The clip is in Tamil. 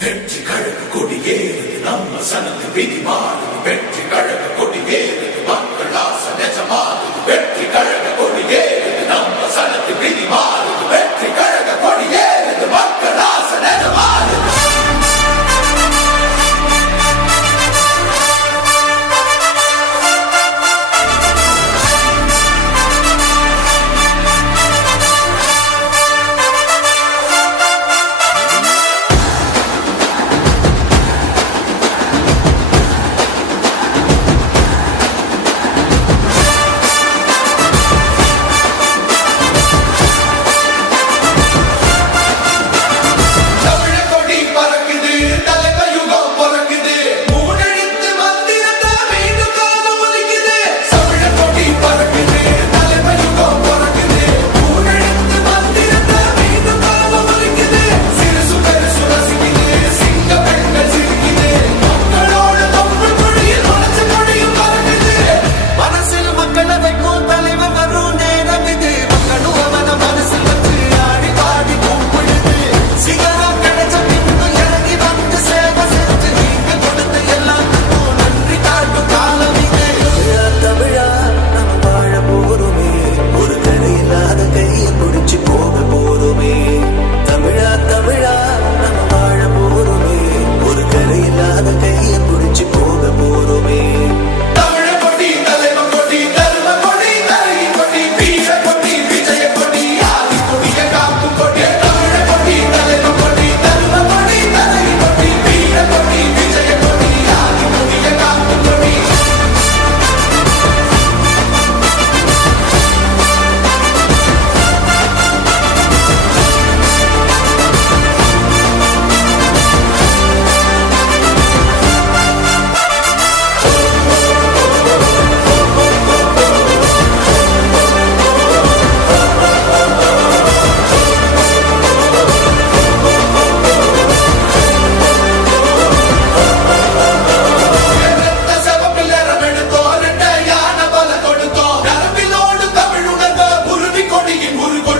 வெற்றி கழக கொடியேறுது நம்ம சனது விதி மாறுது வெற்றி